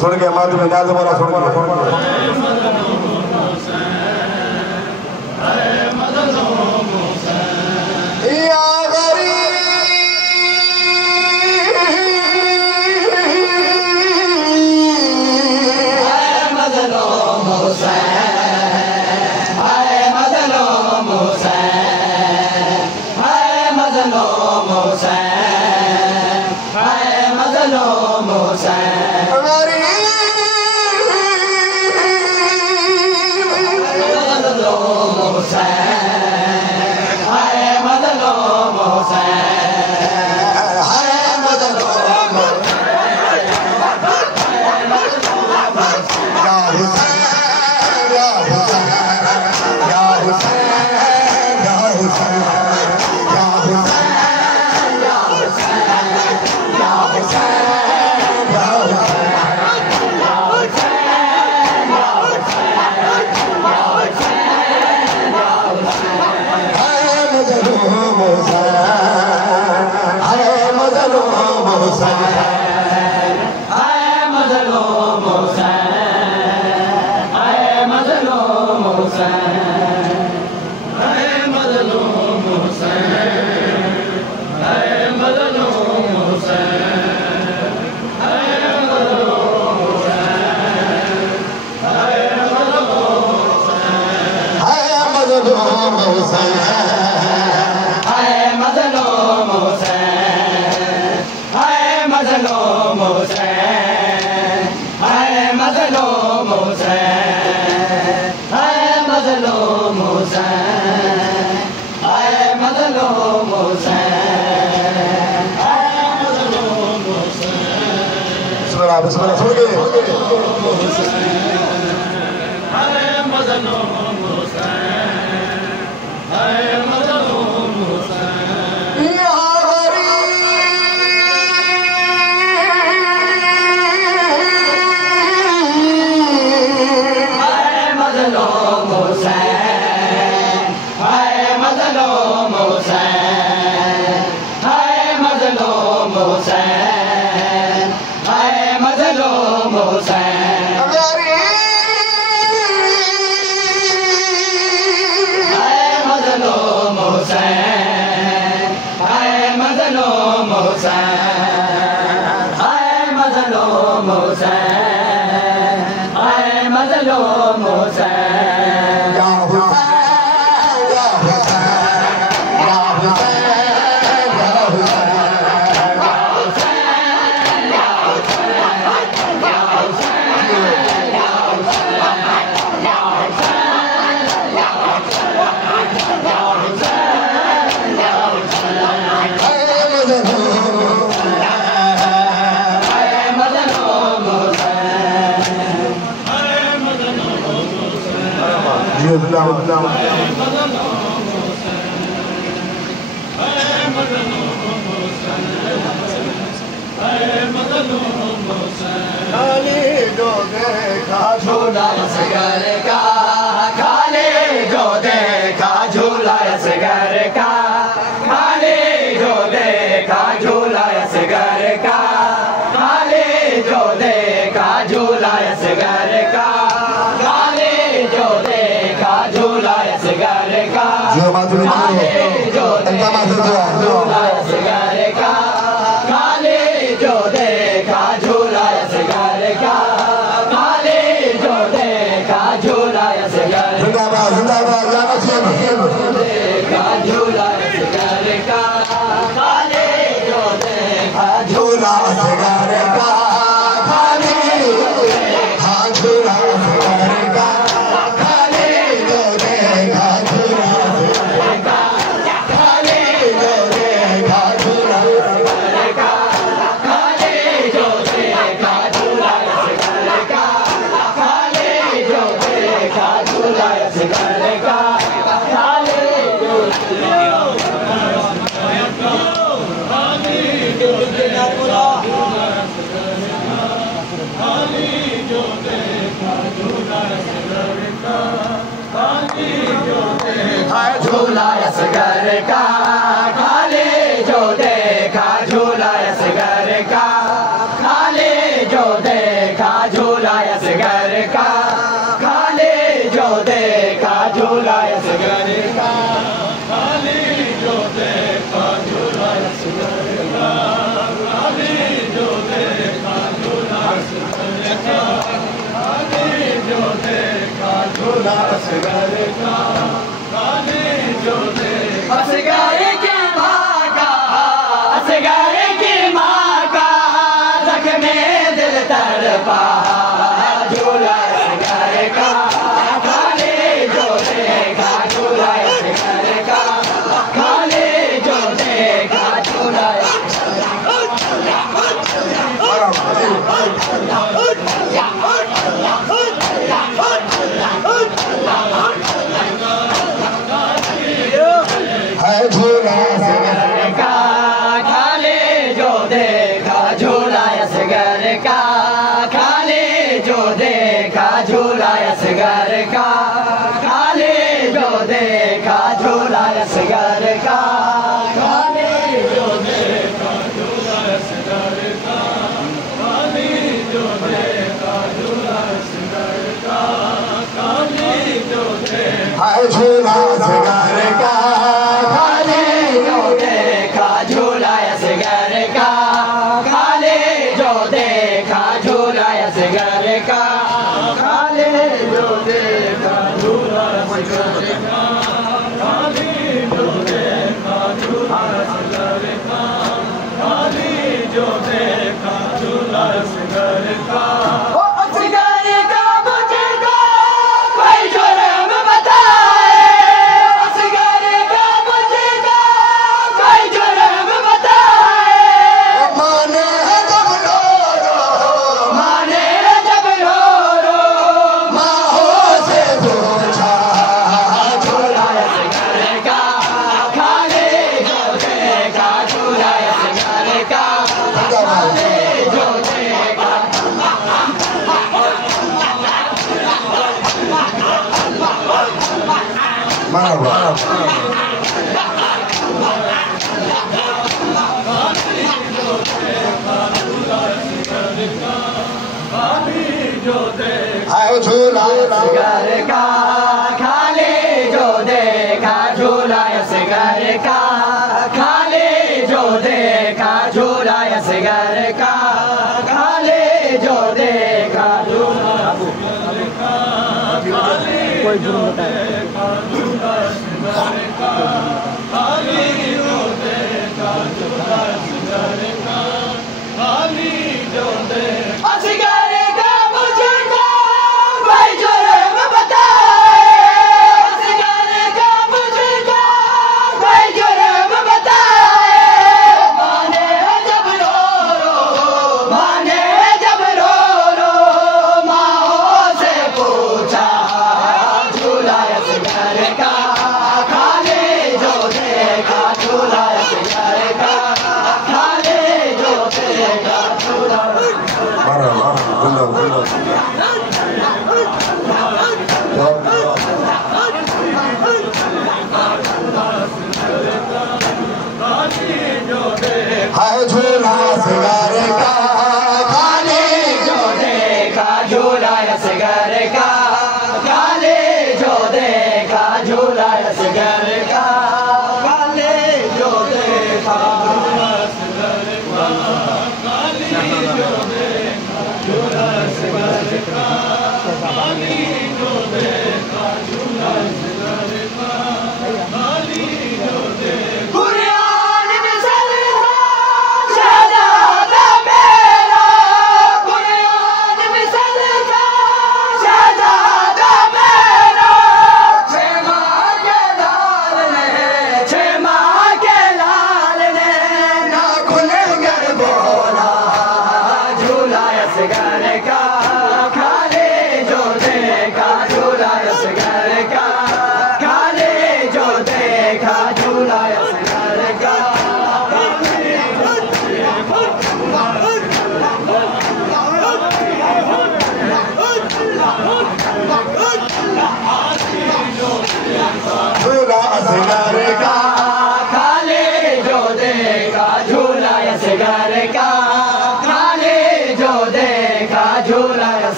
सुन के माध्यम में नाज़ वाला सुन का खाले जो देखा झूला असगर का खाले जो देखा झूला असगर का खाले जो देखा झूला असगर का खाले जो देखा झूला असगर का खाले जो देखा झूला असगर का खाले जो देखा झूला असगर का खाले जो देखा असगर की माँ का असगर की माँ का जख्मे दिल तड़पा झूला असगर का खाले जो देखा झूला असगर का खाले जो देखा झूला है झूला असगर का खाले जो देखा झूला असगर का खाले जो देखा झूला असगर का खाले जो देखा झूला असगर का खाले जो देखा झूला असगर का खाले जो देखा झूला असगर का खाले जो देखा है झूला असगर का खाले जो देखा झूला असगर का खाले जो देखा झूला असगर का खाले जो देखा झूला असगर का खाले जो देखा झूला असगर का खाले जो देखा झूला असगर का असगर का मुझको कोई जुर्म बताए असगर का मुझको कोई जुर्म बताए माने जब रो माने जब रो माहो से पूछा झूला असगर का खाले जो देखा झूला असगर का खाले जो देखा मरहबा है झूला असगर का खाले जो देखा झूला असगर का खाले जो देखा झूला असगर का खाले जो देखा झूला असगर का खाले कोई जुर्म देखा झूला असगर का खाले जो देखा झूला असगर का खाले जो देखा असगर का मुझको कोई जुर्म बताए असगर का मुझको कोई जुर्म बताए माने जब रो माने जब रो माओ से पूछा झूला असगर का खाले जो देखा झूला असगर का खाले जो देखा झूला मरहबा है झूला असगर का खाले जो देखा झूला असगर का खाले जो देखा झूला असगर का खाले जो देखा झूला असगर का खाले जो देखा झूला असगर का खाले जो देखा झूला असगर का खाले जो देखा कुरान में सलता शहजादा मेरा कुरान में सलता शहजादा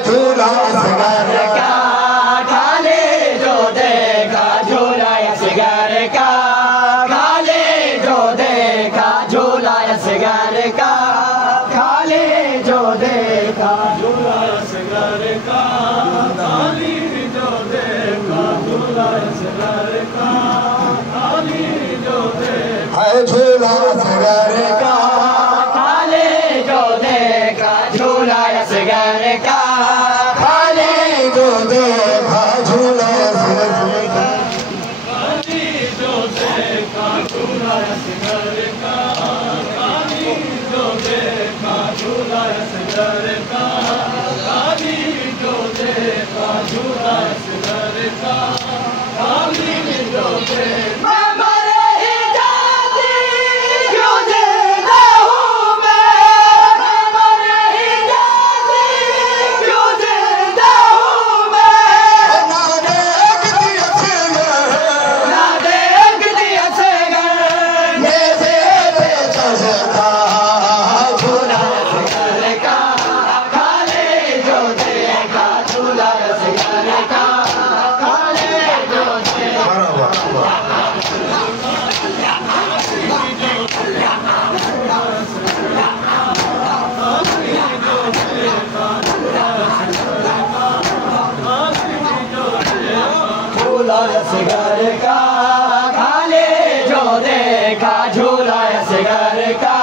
झूला असगर का खाले जो देखा झूला असगर का खाले जो देखा झूला असगर का खाले जो देखा झूला असगर का खाली जो देखा झूला असगर का खाली जो देखा झूला असगर का खाले जो देखा झूला असगर का जो देखा झूला असगर का जो देखा झूला असगर का जो देखा झूला असगर का जो देखा झूला असगर का जो देखा असगर का खाले जो देखा झूला असगर का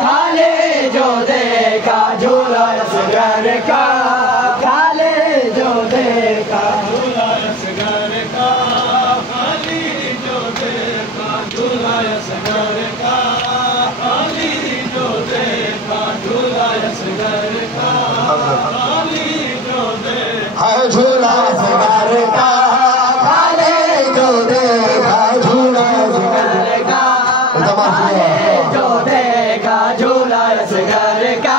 खाले जो देखा झूला असगर का खाले जो देखा झूला असगर का खाली जो देखा झूला असगर का खाली जो देखा झूला असगर का खाली जो देखा झूला असगर का जो देखा झूला असगर का जो देखा झूला असगर का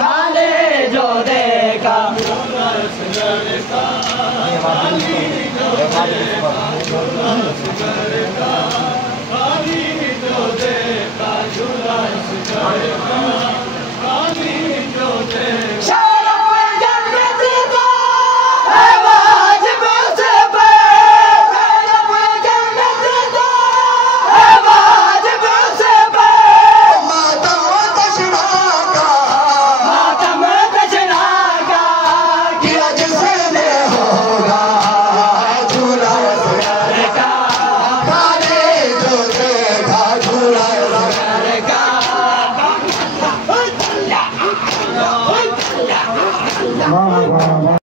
खाले जो देखा झूला असगर का खाली जो देखा झूला असगर का